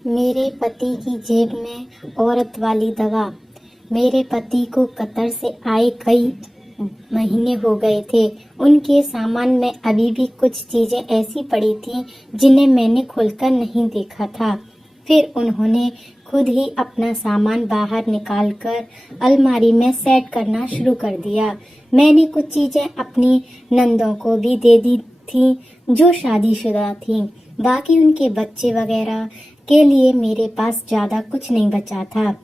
मेरे पति की जेब में औरत वाली दवा। मेरे पति को कतर से आए कई महीने हो गए थे। उनके सामान में अभी भी कुछ चीज़ें ऐसी पड़ी थीं जिन्हें मैंने खोलकर नहीं देखा था। फिर उन्होंने खुद ही अपना सामान बाहर निकालकर अलमारी में सेट करना शुरू कर दिया। मैंने कुछ चीज़ें अपनी नंदों को भी दे दी थीं जो शादीशुदा थीं। बाकी उनके बच्चे वगैरह के लिए मेरे पास ज़्यादा कुछ नहीं बचा था।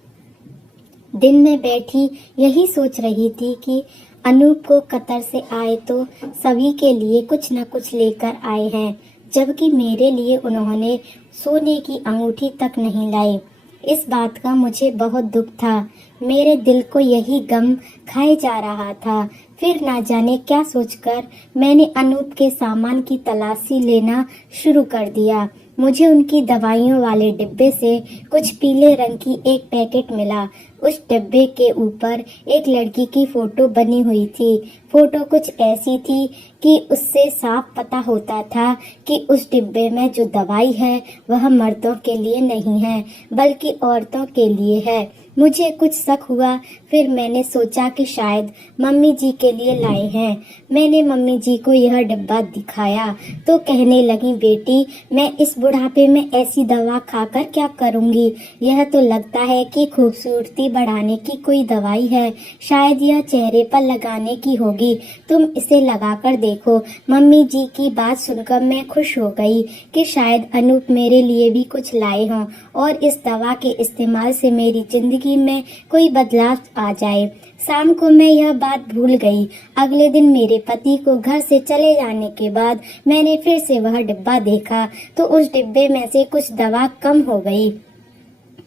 दिन में बैठी यही सोच रही थी कि अनूप को कतर से आए तो सभी के लिए कुछ न कुछ लेकर आए हैं, जबकि मेरे लिए उन्होंने सोने की अंगूठी तक नहीं लाई। इस बात का मुझे बहुत दुख था। मेरे दिल को यही गम खाए जा रहा था। फिर ना जाने क्या सोचकर मैंने अनूप के सामान की तलाशी लेना शुरू कर दिया। मुझे उनकी दवाइयों वाले डिब्बे से कुछ पीले रंग की एक पैकेट मिला। उस डिब्बे के ऊपर एक लड़की की फोटो बनी हुई थी। फोटो कुछ ऐसी थी कि उससे साफ पता होता था कि उस डिब्बे में जो दवाई है वह मर्दों के लिए नहीं है बल्कि औरतों के लिए है। मुझे कुछ शक हुआ। फिर मैंने सोचा कि शायद मम्मी जी के लिए लाए हैं। मैंने मम्मी जी को यह डिब्बा दिखाया तो कहने लगी, बेटी मैं इस बुढ़ापे में ऐसी दवा खाकर क्या करूंगी। यह तो लगता है कि खूबसूरती बढ़ाने की कोई दवाई है। शायद यह चेहरे पर लगाने की होगी। तुम इसे लगाकर देखो। मम्मी जी की बात सुनकर मैं खुश हो गई कि शायद अनूप मेरे लिए भी कुछ लाए हों और इस दवा के इस्तेमाल से मेरी जिंदगी में कोई बदलाव आ जाए। शाम को मैं यह बात भूल गई। अगले दिन मेरे पति को घर से चले जाने के बाद मैंने फिर से वह डिब्बा देखा तो उस डिब्बे में से कुछ दवा कम हो गई।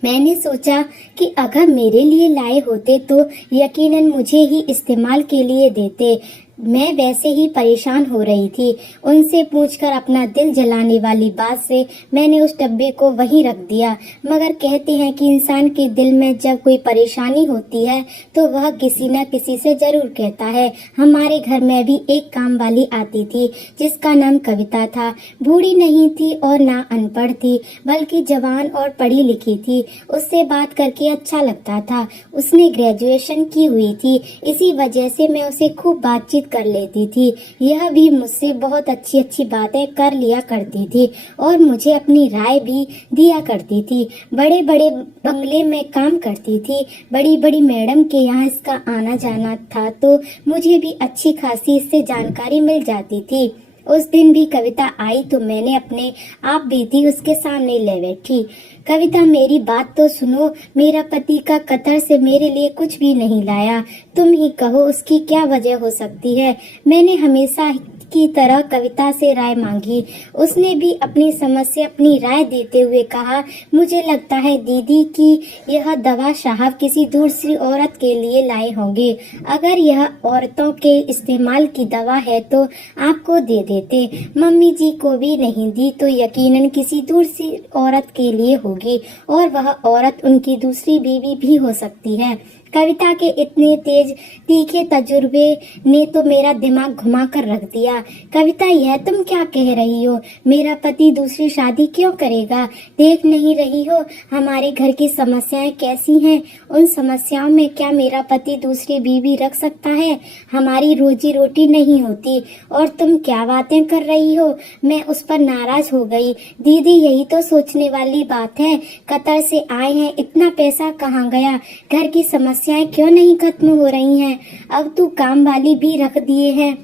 मैंने सोचा कि अगर मेरे लिए लाए होते तो यकीनन मुझे ही इस्तेमाल के लिए देते। मैं वैसे ही परेशान हो रही थी। उनसे पूछकर अपना दिल जलाने वाली बात से मैंने उस डब्बे को वहीं रख दिया। मगर कहते हैं कि इंसान के दिल में जब कोई परेशानी होती है तो वह किसी न किसी से जरूर कहता है। हमारे घर में भी एक काम वाली आती थी जिसका नाम कविता था। बूढ़ी नहीं थी और ना अनपढ़ थी बल्कि जवान और पढ़ी लिखी थी। उससे बात करके अच्छा लगता था। उसने ग्रेजुएशन की हुई थी, इसी वजह से मैं उसे खूब बातचीत कर लेती थी। यह भी मुझसे बहुत अच्छी अच्छी बातें कर लिया करती थी और मुझे अपनी राय भी दिया करती थी। बड़े बड़े बंगले में काम करती थी। बड़ी बड़ी मैडम के यहाँ इसका आना जाना था तो मुझे भी अच्छी खासी इससे जानकारी मिल जाती थी। उस दिन भी कविता आई तो मैंने अपने आप बीती उसके सामने ले बैठी। कविता मेरी बात तो सुनो। मेरा पति का कतर से मेरे लिए कुछ भी नहीं लाया। तुम ही कहो उसकी क्या वजह हो सकती है। मैंने हमेशा की तरह कविता से राय मांगी। उसने भी अपनी समस्या अपनी राय देते हुए कहा, मुझे लगता है दीदी कि यह दवा साहब किसी दूसरी औरत के लिए लाए होंगे। अगर यह औरतों के इस्तेमाल की दवा है तो आपको दे देते। मम्मी जी को भी नहीं दी तो यकीनन किसी दूसरी औरत के लिए होगी और वह औरत उनकी दूसरी बीवी भी हो सकती है। कविता के इतने तेज तीखे तजुर्बे ने तो मेरा दिमाग घुमा कर रख दिया। कविता, यह तुम क्या कह रही हो? मेरा पति दूसरी शादी क्यों करेगा? देख नहीं रही हो हमारे घर की समस्याएं कैसी हैं? उन समस्याओं में क्या मेरा पति दूसरी बीवी रख सकता है? हमारी रोजी रोटी नहीं होती और तुम क्या बातें कर रही हो? मैं उस पर नाराज हो गई। दीदी, यही तो सोचने वाली बात है। कतर से आए हैं, इतना पैसा कहाँ गया? घर की समस्याएं क्यों नहीं खत्म हो रही हैं? अब तो काम वाली भी रख दिए हैं।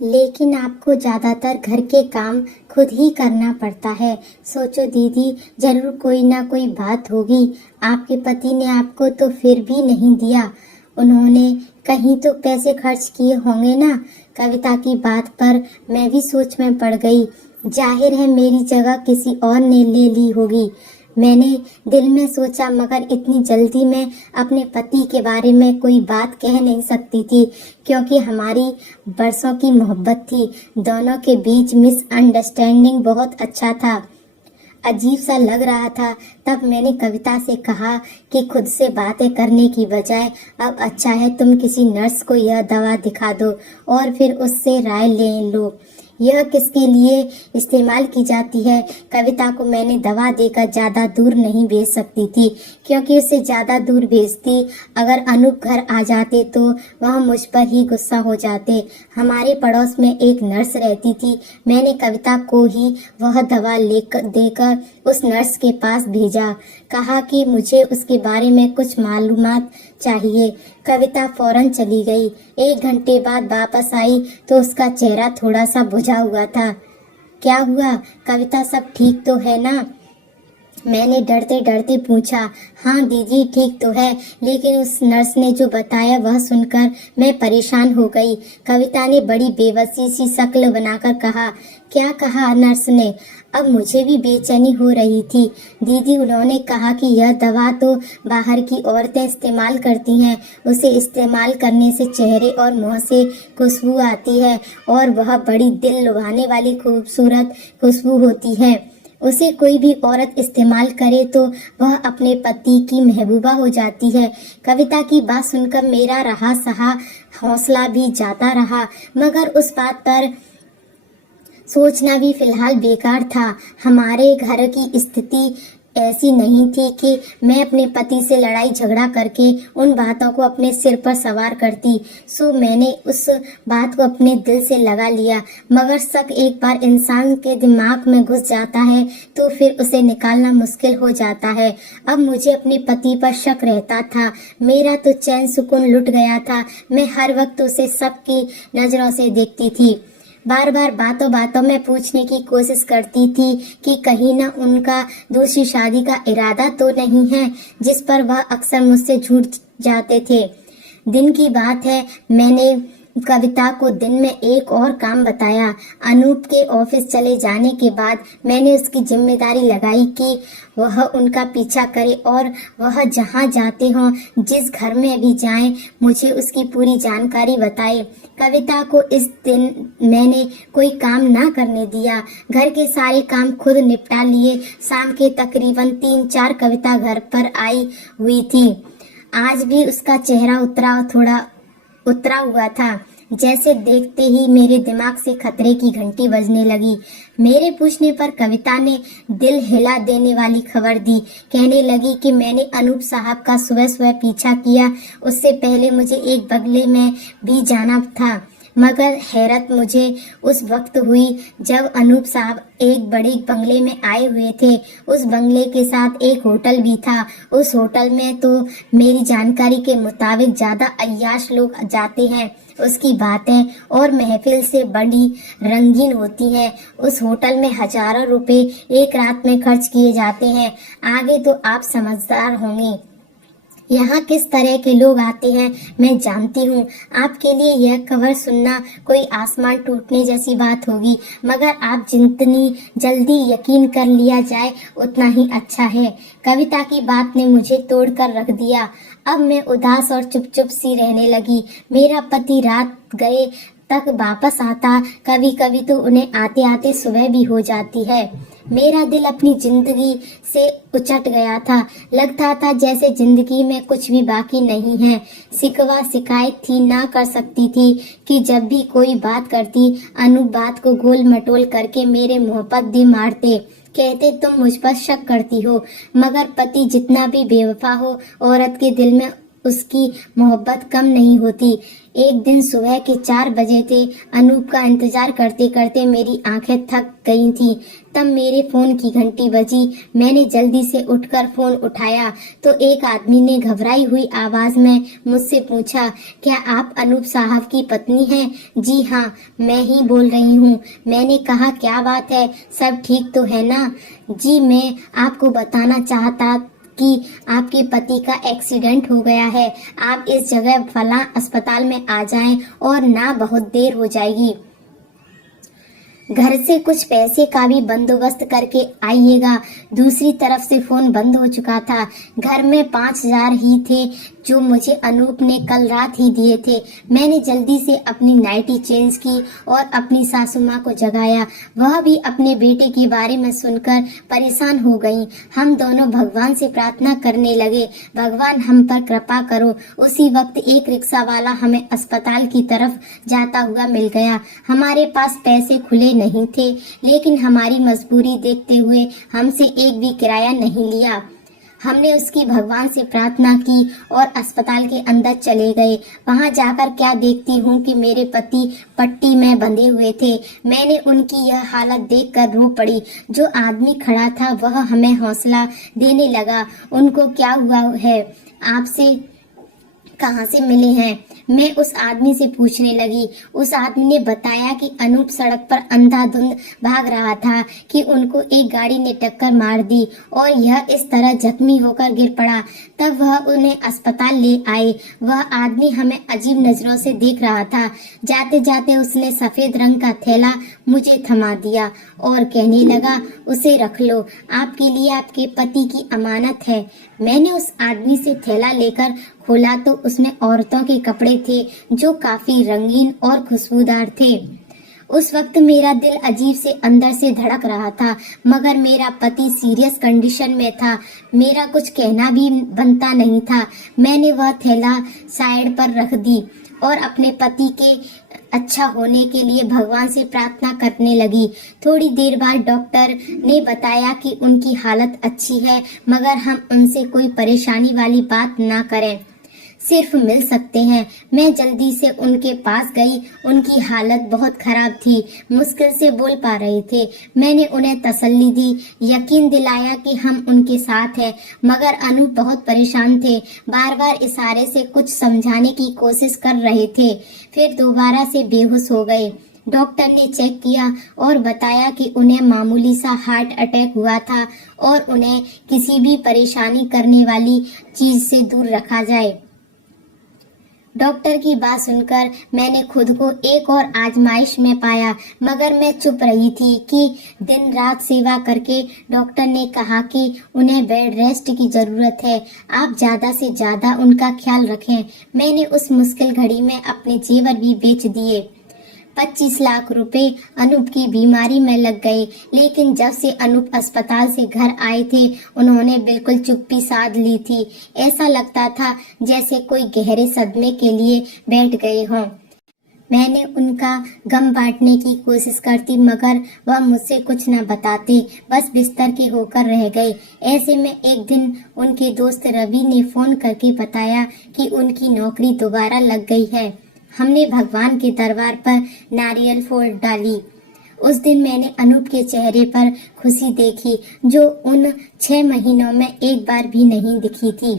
लेकिन आपको ज्यादातर घर के काम खुद ही करना पड़ता है। सोचो दीदी, जरूर कोई ना कोई बात होगी। आपके पति ने आपको तो फिर भी नहीं दिया। उन्होंने कहीं तो पैसे खर्च किए होंगे ना। कविता की बात पर मैं भी सोच में पड़ गई। जाहिर है मेरी जगह किसी और ने ले ली होगी। मैंने दिल में सोचा, मगर इतनी जल्दी मैं अपने पति के बारे में कोई बात कह नहीं सकती थी क्योंकि हमारी बरसों की मोहब्बत थी। दोनों के बीच मिसअंडरस्टैंडिंग बहुत अच्छा था। अजीब सा लग रहा था। तब मैंने कविता से कहा कि खुद से बातें करने की बजाय अब अच्छा है तुम किसी नर्स को यह दवा दिखा दो और फिर उससे राय ले लो। यह किसके लिए इस्तेमाल की जाती है? कविता को मैंने दवा देकर ज्यादा दूर नहीं भेज सकती थी, क्योंकि उससे ज्यादा दूर भेजती अगर अनूप घर आ जाते तो वह मुझ पर ही गुस्सा हो जाते। हमारे पड़ोस में एक नर्स रहती थी। मैंने कविता को ही वह दवा देकर उस नर्स के पास भेजा। कहा कि मुझे उसके बारे में कुछ मालूमात चाहिए। कविता फौरन चली गई। 1 घंटे बाद वापस आई तो उसका चेहरा थोड़ा सा बुझा हुआ था। क्या हुआ कविता, सब ठीक तो है ना? मैंने डरते डरते पूछा। हाँ दीदी, ठीक तो है, लेकिन उस नर्स ने जो बताया वह सुनकर मैं परेशान हो गई। कविता ने बड़ी बेबसी सी शक्ल बनाकर कहा। क्या कहा नर्स ने? अब मुझे भी बेचैनी हो रही थी। दीदी, उन्होंने कहा कि यह दवा तो बाहर की औरतें इस्तेमाल करती हैं। उसे इस्तेमाल करने से चेहरे और मुंह से खुशबू आती है और वह बड़ी दिल लुभाने वाली खूबसूरत खुशबू होती है। उसे कोई भी औरत इस्तेमाल करे तो वह अपने पति की महबूबा हो जाती है। कविता की बात सुनकर मेरा रहा सहा हौसला भी जाता रहा, मगर उस बात पर सोचना भी फिलहाल बेकार था। हमारे घर की स्थिति ऐसी नहीं थी कि मैं अपने पति से लड़ाई झगड़ा करके उन बातों को अपने सिर पर सवार करती। सो मैंने उस बात को अपने दिल से लगा लिया, मगर शक एक बार इंसान के दिमाग में घुस जाता है तो फिर उसे निकालना मुश्किल हो जाता है। अब मुझे अपने पति पर शक रहता था। मेरा तो चैन सुकून लुट गया था। मैं हर वक्त उसे सबकी नजरों से देखती थी। बार बार बातों बातों में पूछने की कोशिश करती थी कि कहीं न उनका दूसरी शादी का इरादा तो नहीं है, जिस पर वह अक्सर मुझसे झूठ जाते थे। दिन की बात है, मैंने कविता को दिन में एक और काम बताया। अनूप के ऑफिस चले जाने के बाद मैंने उसकी जिम्मेदारी लगाई कि वह उनका पीछा करे और वह जहाँ जाते हों, जिस घर में भी जाएं, मुझे उसकी पूरी जानकारी बताए। कविता को इस दिन मैंने कोई काम ना करने दिया। घर के सारे काम खुद निपटा लिए। शाम के तकरीबन 3-4 कविता घर पर आई हुई थी। आज भी उसका चेहरा उतरा हुआ था। जैसे देखते ही मेरे दिमाग से खतरे की घंटी बजने लगी। मेरे पूछने पर कविता ने दिल हिला देने वाली खबर दी। कहने लगी कि मैंने अनूप साहब का सुबह सुबह पीछा किया। उससे पहले मुझे एक बंगले में भी जाना था, मगर हैरत मुझे उस वक्त हुई जब अनूप साहब एक बड़े बंगले में आए हुए थे। उस बंगले के साथ एक होटल भी था। उस होटल में तो मेरी जानकारी के मुताबिक ज्यादा अय्याश लोग जाते हैं। उसकी बातें और महफिल से बड़ी रंगीन होती हैं। उस होटल में हजारों रुपए एक रात में खर्च किए जाते हैं। आगे तो आप समझदार होंगे। यहाँ किस तरह के लोग आते हैं मैं जानती हूँ। आपके लिए यह खबर सुनना कोई आसमान टूटने जैसी बात होगी, मगर आप जितनी जल्दी यकीन कर लिया जाए उतना ही अच्छा है। कविता की बात ने मुझे तोड़कर रख दिया। अब मैं उदास और चुप चुप सी रहने लगी। मेरा पति रात गए तक वापस आता, कभी कभी तो उन्हें आते आते सुबह भी हो जाती है। मेरा दिल अपनी जिंदगी से उचट गया था। लगता था जैसे जिंदगी में कुछ भी बाकी नहीं है। शिकवा शिकायत थी ना कर सकती थी कि जब भी कोई बात करती अनूप बात को गोल मटोल करके मेरे मुंह पर दे मारते। कहते तुम मुझ पर शक करती हो, मगर पति जितना भी बेवफा हो, औरत के दिल में उसकी मोहब्बत कम नहीं होती। एक दिन सुबह के 4 बजे थे। अनूप का इंतजार करते करते मेरी आंखें थक गई थी। तब मेरे फोन की घंटी बजी। मैंने जल्दी से उठकर फोन उठाया तो एक आदमी ने घबराई हुई आवाज में मुझसे पूछा, क्या आप अनूप साहब की पत्नी हैं? जी हाँ, मैं ही बोल रही हूँ। मैंने कहा, क्या बात है, सब ठीक तो है ना? जी, मैं आपको बताना चाहता कि आपके पति का एक्सीडेंट हो गया है। आप इस जगह फला अस्पताल में आ जाएं और ना बहुत देर हो जाएगी। घर से कुछ पैसे का भी बंदोबस्त करके आइएगा। दूसरी तरफ से फोन बंद हो चुका था। घर में 5,000 ही थे जो मुझे अनूप ने कल रात ही दिए थे। मैंने जल्दी से अपनी नाइटी चेंज की और अपनी सासू माँ को जगाया। वह भी अपने बेटे के बारे में सुनकर परेशान हो गई। हम दोनों भगवान से प्रार्थना करने लगे, भगवान हम पर कृपा करो। उसी वक्त एक रिक्शा वाला हमें अस्पताल की तरफ जाता हुआ मिल गया। हमारे पास पैसे खुले नहीं थे, लेकिन हमारी मजबूरी देखते हुए हमसे एक भी किराया नहीं लिया। हमने उसकी भगवान से प्रार्थना की और अस्पताल के अंदर चले गए। वहां जाकर क्या देखती हूँ कि मेरे पति पट्टी में बंधे हुए थे। मैंने उनकी यह हालत देखकर रो पड़ी। जो आदमी खड़ा था वह हमें हौसला देने लगा। उनको क्या हुआ है, आपसे कहाँ से मिले हैं? मैं उस आदमी से पूछने लगी। उस आदमी ने बताया कि अनूप सड़क पर अंधाधुंध भाग रहा था कि उनको एक गाड़ी ने टक्कर मार दी और यह इस तरह जख्मी होकर गिर पड़ा। तब वह उन्हें अस्पताल ले आए। वह आदमी हमें अजीब नजरों से देख रहा था। जाते जाते उसने सफेद रंग का थैला मुझे थमा दिया और कहने लगा, उसे रख लो, आपके लिए आपके पति की अमानत है। मैंने उस आदमी से थैला लेकर खोला तो उसमें औरतों के कपड़े थे जो काफी रंगीन और खुशबूदार थे। उस वक्त मेरा दिल अजीब से अंदर से धड़क रहा था, मगर मेरा पति सीरियस कंडीशन में था। मेरा कुछ कहना भी बनता नहीं था। मैंने वह थैला साइड पर रख दी और अपने पति के अच्छा होने के लिए भगवान से प्रार्थना करने लगी। थोड़ी देर बाद डॉक्टर ने बताया कि उनकी हालत अच्छी है, मगर हम उनसे कोई परेशानी वाली बात ना करें, सिर्फ मिल सकते हैं। मैं जल्दी से उनके पास गई। उनकी हालत बहुत खराब थी, मुश्किल से बोल पा रहे थे। मैंने उन्हें तसल्ली दी, यकीन दिलाया कि हम उनके साथ हैं, मगर अनूप बहुत परेशान थे। बार बार इशारे से कुछ समझाने की कोशिश कर रहे थे, फिर दोबारा से बेहोश हो गए। डॉक्टर ने चेक किया और बताया कि उन्हें मामूली सा हार्ट अटैक हुआ था और उन्हें किसी भी परेशानी करने वाली चीज से दूर रखा जाए। डॉक्टर की बात सुनकर मैंने खुद को एक और आजमाइश में पाया, मगर मैं चुप रही थी कि दिन रात सेवा करके डॉक्टर ने कहा कि उन्हें बेड रेस्ट की जरूरत है, आप ज्यादा से ज्यादा उनका ख्याल रखें। मैंने उस मुश्किल घड़ी में अपने जेवर भी बेच दिए। 25 लाख रुपए अनूप की बीमारी में लग गए, लेकिन जब से अनूप अस्पताल से घर आए थे उन्होंने बिल्कुल चुप्पी साध ली थी। ऐसा लगता था जैसे कोई गहरे सदमे के लिए बैठ गए हों। मैंने उनका गम बांटने की कोशिश करती, मगर वह मुझसे कुछ न बताते, बस बिस्तर के होकर रह गए। ऐसे में एक दिन उनके दोस्त रवि ने फोन करके बताया कि उनकी नौकरी दोबारा लग गई है। हमने भगवान के दरबार पर नारियल फोड़ डाली। उस दिन मैंने अनूप के चेहरे पर खुशी देखी, जो उन 6 महीनों में एक बार भी नहीं दिखी थी।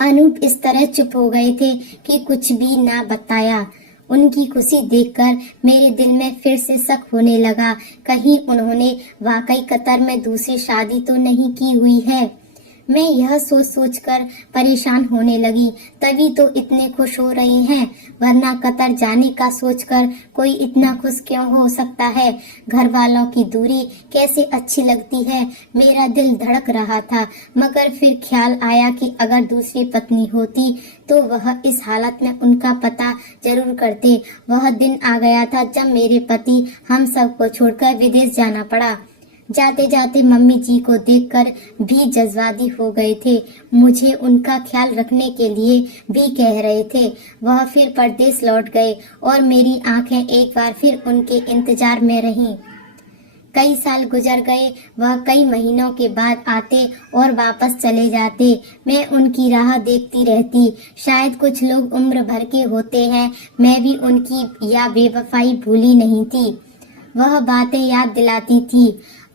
अनूप इस तरह चुप हो गए थे कि कुछ भी ना बताया। उनकी खुशी देखकर मेरे दिल में फिर से शक होने लगा, कहीं उन्होंने वाकई कतर में दूसरी शादी तो नहीं की हुई है। मैं यह सोच सोच कर परेशान होने लगी। तभी तो इतने खुश हो रहे हैं, वरना कतर जाने का सोचकर कोई इतना खुश क्यों हो सकता है। घर वालों की दूरी कैसे अच्छी लगती है। मेरा दिल धड़क रहा था, मगर फिर ख्याल आया कि अगर दूसरी पत्नी होती तो वह इस हालत में उनका पता जरूर करते। वह दिन आ गया था जब मेरे पति हम सबको छोड़कर विदेश जाना पड़ा। जाते जाते मम्मी जी को देखकर भी जज्बाती हो गए थे। मुझे उनका ख्याल रखने के लिए भी कह रहे थे। वह फिर परदेश लौट गए और मेरी आंखें एक बार फिर उनके इंतजार में रहीं। कई साल गुजर गए। वह कई महीनों के बाद आते और वापस चले जाते। मैं उनकी राह देखती रहती। शायद कुछ लोग उम्र भर के होते हैं, मैं भी उनकी या बेवफाई भूली नहीं थी। वह बातें याद दिलाती थी,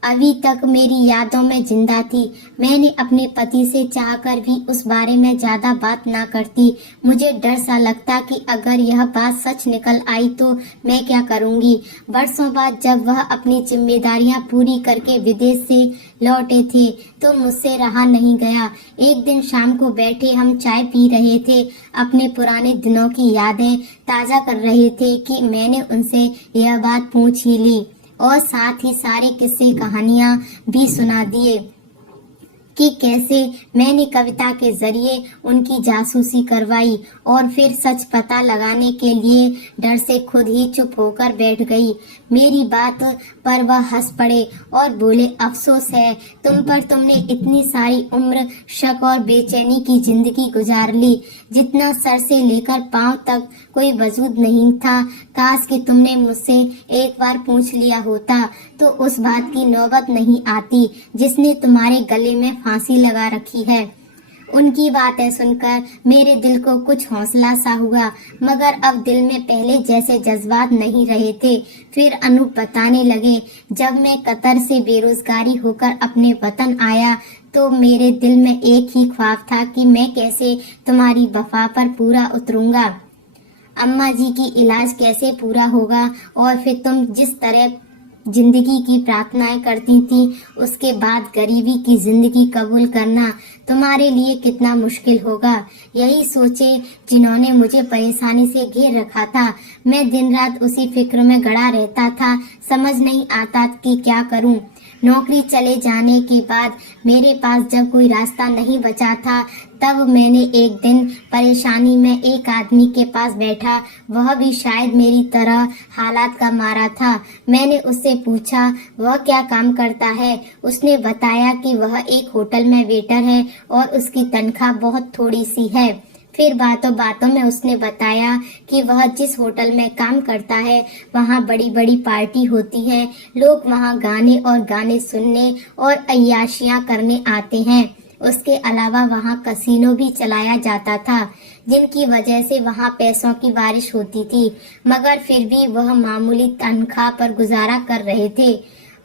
अभी तक मेरी यादों में जिंदा थी। मैंने अपने पति से चाहकर भी उस बारे में ज्यादा बात ना करती। मुझे डर सा लगता कि अगर यह बात सच निकल आई तो मैं क्या करूंगी। बरसों बाद जब वह अपनी जिम्मेदारियां पूरी करके विदेश से लौटे थे तो मुझसे रहा नहीं गया। एक दिन शाम को बैठे हम चाय पी रहे थे, अपने पुराने दिनों की यादें ताजा कर रहे थे कि मैंने उनसे यह बात पूछ ही ली और साथ ही सारे किस्से कहानियां भी सुना दिए कि कैसे मैंने कविता के जरिए उनकी जासूसी करवाई और फिर सच पता लगाने के लिए डर से खुद ही चुप होकर बैठ गई। मेरी बात पर वह हंस पड़े और बोले, अफसोस है तुम पर, तुमने इतनी सारी उम्र शक और बेचैनी की जिंदगी गुजार ली, जितना सर से लेकर पांव तक कोई वजूद नहीं था। काश कि तुमने मुझसे एक बार पूछ लिया होता तो उस बात की नौबत नहीं आती जिसने तुम्हारे गले में फांसी लगा रखी है। उनकी बातें सुनकर मेरे दिल को कुछ हौसला सा हुआ, मगर अब दिल में पहले जैसे जज्बात नहीं रहे थे। फिर अनूप बताने लगे, जब मैं कतर से बेरोजगारी होकर अपने वतन आया तो मेरे दिल में एक ही ख्वाब था कि मैं कैसे तुम्हारी वफा पर पूरा उतरूंगा, अम्मा जी की इलाज कैसे पूरा होगा और फिर तुम जिस तरह जिंदगी की प्रार्थनाएं करती थी उसके बाद गरीबी की जिंदगी कबूल करना तुम्हारे लिए कितना मुश्किल होगा। यही सोचे जिन्होंने मुझे परेशानी से घेर रखा था। मैं दिन रात उसी फिक्र में गड़ा रहता था, समझ नहीं आता कि क्या करूं। नौकरी चले जाने के बाद मेरे पास जब कोई रास्ता नहीं बचा था तब मैंने एक दिन परेशानी में एक आदमी के पास बैठा, वह भी शायद मेरी तरह हालात का मारा था। मैंने उससे पूछा वह क्या काम करता है। उसने बताया कि वह एक होटल में वेटर है और उसकी तनख्वाह बहुत थोड़ी सी है। फिर बातों बातों में उसने बताया कि वह जिस होटल में काम करता है वहाँ बड़ी बड़ी पार्टी होती है, लोग वहाँ गाने और गाने सुनने और अय्याशियाँ करने आते हैं। उसके अलावा वहाँ कसीनो भी चलाया जाता था, जिनकी वजह से वहाँ पैसों की बारिश होती थी, मगर फिर भी वह मामूली तनख्वाह पर गुजारा कर रहे थे।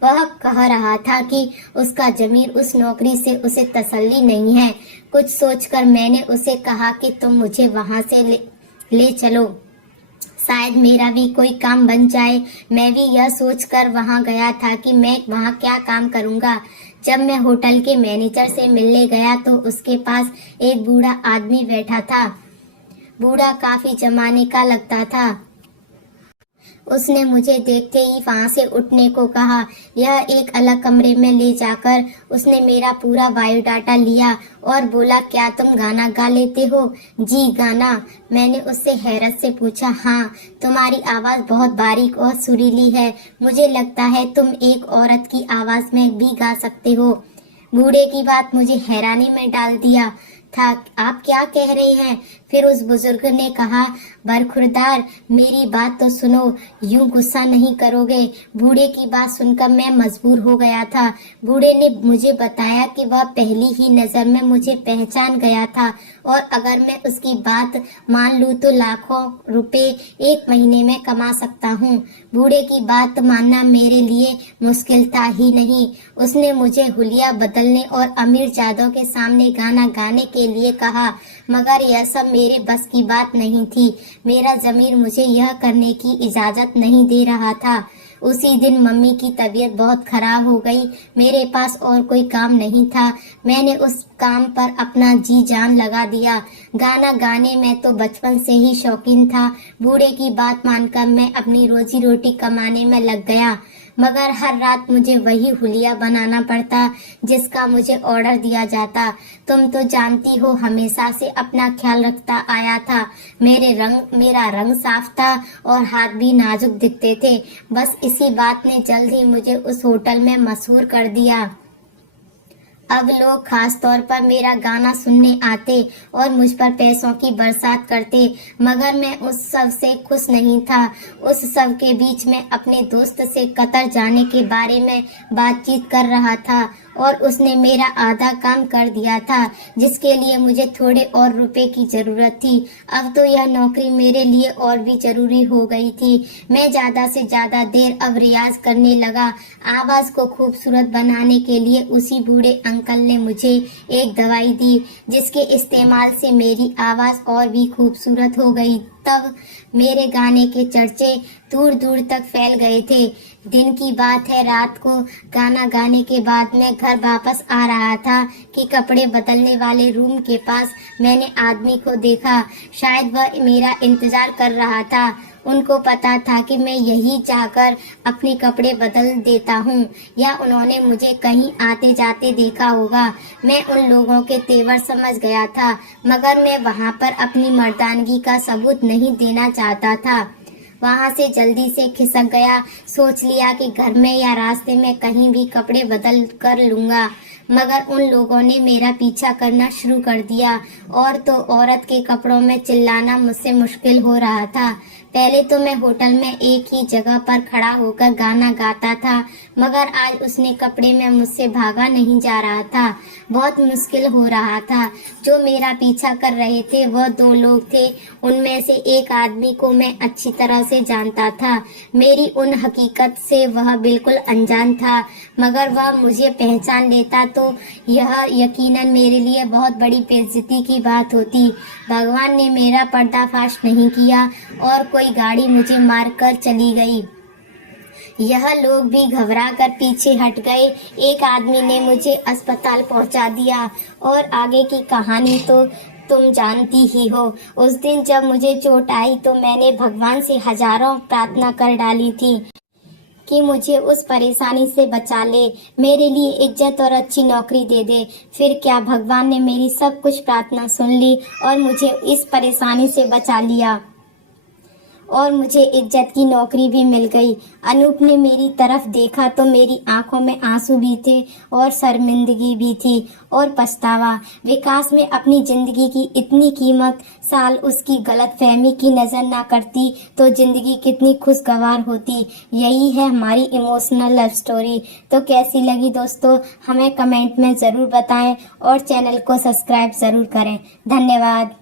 वह कह रहा था कि उसका जमीर उस नौकरी से उसे तसल्ली नहीं है। कुछ सोचकर मैंने उसे कहा कि तुम मुझे वहाँ से ले चलो, शायद मेरा भी कोई काम बन जाए। मैं भी यह सोचकर वहाँ गया था कि मैं वहाँ क्या काम करूँगा। जब मैं होटल के मैनेजर से मिलने गया तो उसके पास एक बूढ़ा आदमी बैठा था। बूढ़ा काफी जमाने का लगता था। उसने मुझे देखते ही वहां से उठने को कहा। यह एक अलग कमरे में ले जाकर उसने मेरा पूरा बायोडाटा लिया और बोला, क्या तुम गाना गा लेते हो? जी, गाना। मैंने उससे हैरत से पूछा, हाँ, तुम्हारी आवाज बहुत बारीक और सुरीली है, मुझे लगता है तुम एक औरत की आवाज में भी गा सकते हो। बूढ़े की बात मुझे हैरानी में डाल दिया था। आप क्या कह रहे हैं? फिर उस बुजुर्ग ने कहा, बरखुरदार, मेरी बात तो सुनो, यूं गुस्सा नहीं करोगे। बूढ़े की बात सुनकर मैं मजबूर हो गया था। बूढ़े ने मुझे बताया कि वह पहली ही नजर में मुझे पहचान गया था और अगर मैं उसकी बात मान लूं तो लाखों रुपए एक महीने में कमा सकता हूँ। बूढ़े की बात मानना मेरे लिए मुश्किल था ही नहीं। उसने मुझे हुलिया बदलने और अमीर जादों के सामने गाना गाने के लिए कहा, मगर यह सब मेरे बस की बात नहीं थी। मेरा जमीर मुझे यह करने की इजाजत नहीं दे रहा था। उसी दिन मम्मी की तबीयत बहुत खराब हो गई। मेरे पास और कोई काम नहीं था। मैंने उस काम पर अपना जी जान लगा दिया। गाना गाने में तो बचपन से ही शौकीन था। बूढ़े की बात मानकर मैं अपनी रोजी रोटी कमाने में लग गया, मगर हर रात मुझे वही हुलिया बनाना पड़ता जिसका मुझे ऑर्डर दिया जाता। तुम तो जानती हो, हमेशा से अपना ख्याल रखता आया था। मेरा रंग साफ था और हाथ भी नाजुक दिखते थे। बस इसी बात ने जल्द ही मुझे उस होटल में मशहूर कर दिया। अब लोग खास तौर पर मेरा गाना सुनने आते और मुझ पर पैसों की बरसात करते, मगर मैं उस सब से खुश नहीं था। उस सब के बीच में अपने दोस्त से कतर जाने के बारे में बातचीत कर रहा था और उसने मेरा आधा काम कर दिया था, जिसके लिए मुझे थोड़े और रुपए की जरूरत थी। अब तो यह नौकरी मेरे लिए और भी जरूरी हो गई थी। मैं ज्यादा से ज्यादा देर अब रियाज करने लगा। आवाज को खूबसूरत बनाने के लिए उसी बूढ़े अंकल ने मुझे एक दवाई दी, जिसके इस्तेमाल से मेरी आवाज और भी खूबसूरत हो गई। तब मेरे गाने के चर्चे दूर दूर तक फैल गए थे। दिन की बात है, रात को गाना गाने के बाद मैं घर वापस आ रहा था कि कपड़े बदलने वाले रूम के पास मैंने आदमी को देखा। शायद वह मेरा इंतजार कर रहा था। उनको पता था कि मैं यही चाहकर अपने कपड़े बदल देता हूँ, या उन्होंने मुझे कहीं आते जाते देखा होगा। मैं उन लोगों के तेवर समझ गया था, मगर मैं वहाँ पर अपनी मर्दानगी का सबूत नहीं देना चाहता था। वहाँ से जल्दी से खिसक गया। सोच लिया कि घर में या रास्ते में कहीं भी कपड़े बदल कर लूंगा, मगर उन लोगों ने मेरा पीछा करना शुरू कर दिया। और तो औरत के कपड़ों में चिल्लाना मुझसे मुश्किल हो रहा था। पहले तो मैं होटल में एक ही जगह पर खड़ा होकर गाना गाता था, मगर आज उसने कपड़े में मुझसे भागा नहीं जा रहा था। बहुत मुश्किल हो रहा था। जो मेरा पीछा कर रहे थे वह 2 लोग थे। उनमें से एक आदमी को मैं अच्छी तरह से जानता था। मेरी उन हकीकत से वह बिल्कुल अनजान था, मगर वह मुझे पहचान लेता तो यह यकीनन मेरे लिए बहुत बड़ी बेइज्जती की बात होती। भगवान ने मेरा पर्दाफाश नहीं किया और कोई गाड़ी मुझे मारकर चली गई। यह लोग भी घबरा कर पीछे हट गए। एक आदमी ने मुझे अस्पताल पहुंचा दिया और आगे की कहानी तो तुम जानती ही हो। उस दिन जब मुझे चोट आई तो मैंने भगवान से हजारों प्रार्थना कर डाली थी कि मुझे उस परेशानी से बचा ले, मेरे लिए इज्जत और अच्छी नौकरी दे दे। फिर क्या, भगवान ने मेरी सब कुछ प्रार्थना सुन ली और मुझे इस परेशानी से बचा लिया और मुझे इज्जत की नौकरी भी मिल गई। अनूप ने मेरी तरफ देखा तो मेरी आंखों में आंसू भी थे और शर्मिंदगी भी थी और पछतावा। विकास में अपनी जिंदगी की इतनी कीमत साल उसकी गलतफहमी की नजर ना करती तो जिंदगी कितनी खुशगवार होती। यही है हमारी इमोशनल लव स्टोरी। तो कैसी लगी दोस्तों, हमें कमेंट में ज़रूर बताएं और चैनल को सब्सक्राइब ज़रूर करें। धन्यवाद।